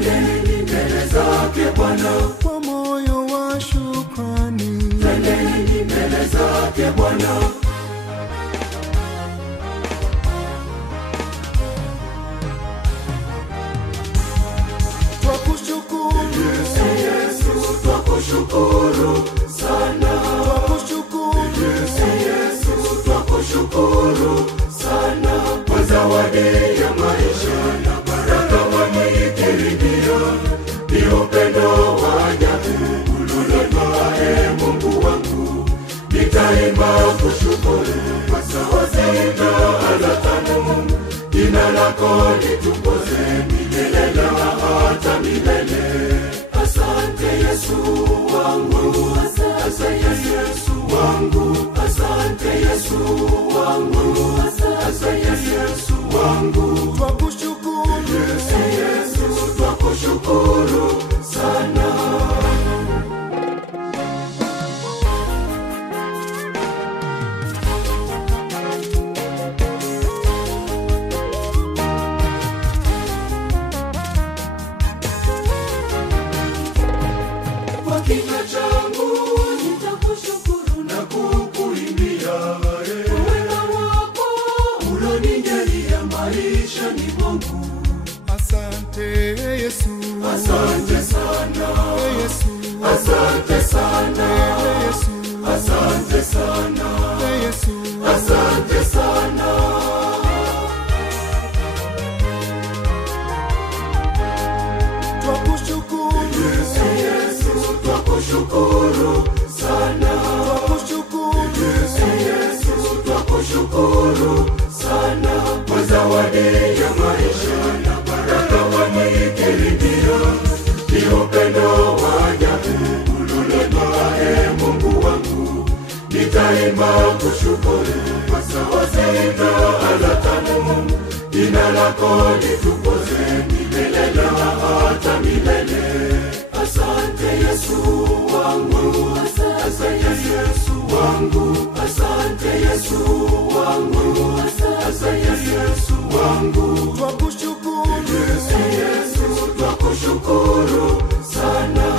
Twendeni mbele zake Bwana kwa moyo wa shukrani. Twendeni mbele zake Bwana. Twakushukuru Yesu, twakushukuru sana. Twakushukuru Yesu, twakushukuru sana kwa zawadi ya maisha na baraka wanikirimia. Ni upendo wa ajabu ulonipa, Mungu wangu. Nitaimba kushukuru kwa sauti na ala tamu. Jina lako litukuzwe milele na hata milele. Asante Yesu wangu, asante Yesu wangu, asante Yesu wangu, asante Yesu wangu. Twakushukuru Yesu, twakushukuru sana. Kwa kinywa changu nitakushukuru na kukuimbia wema wako ulonijalia maishani mwangu. Asante Yesu, Asante sana Yesu, asante sana Yesu, asante sana Yesu. asante sana. Twakushukuru Yesu, twakushukuru sana. Twakushukuru Yesu, twakushukuru sana kwa zawadi ya maisha na baraka wanikirimia. Ni upendo wa ajabu ulonipa, Mungu wangu. Nitaimba kushukuru kwa sauti na ala tamu. Jina lako litukuzwe milele na hata milele. Asante Yesu wangu, asante Yesu wangu, asante Yesu wangu, asante Yesu wangu. Twakushukuru Yesu, twakushukuru sana.